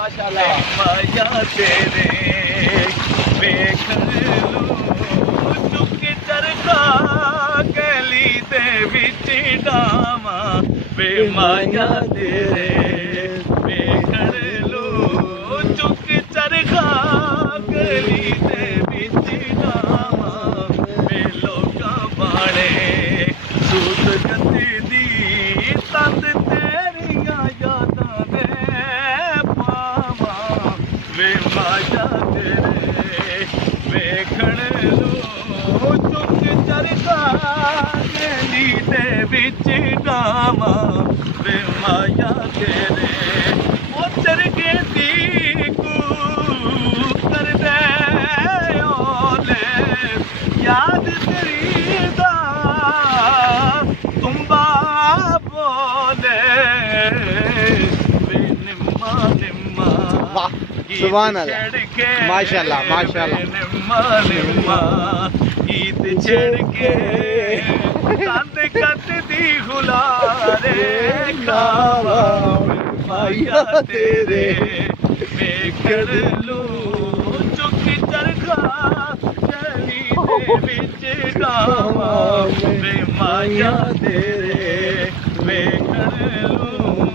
माशाल्लाह माया तेरे वेखण चुक चरखा गली दे विच डावा वे माया तेरे वेखण चुक चरखा गली दे विच डावा वे लोका बाणे सूत गति दी तंद तेरिया यादां ने पावा वे माया तेरे वेखण चुक चरखा गली दे विच डावा वे माया तेरे ओ चरखे दी कू कर दे ओले याद तेरी दा तुम्बा बोले वे निम्मा निम्मा वाह सुभान अल्लाह माशाल्लाह माशाल्लाह निम्मा निम्मा गीत छेड़ के कंद कत दी हुलारे खावा माया तेरे वेखण लू चुक चरखा गली दे विच डावा वे माया तेरे वेखण लू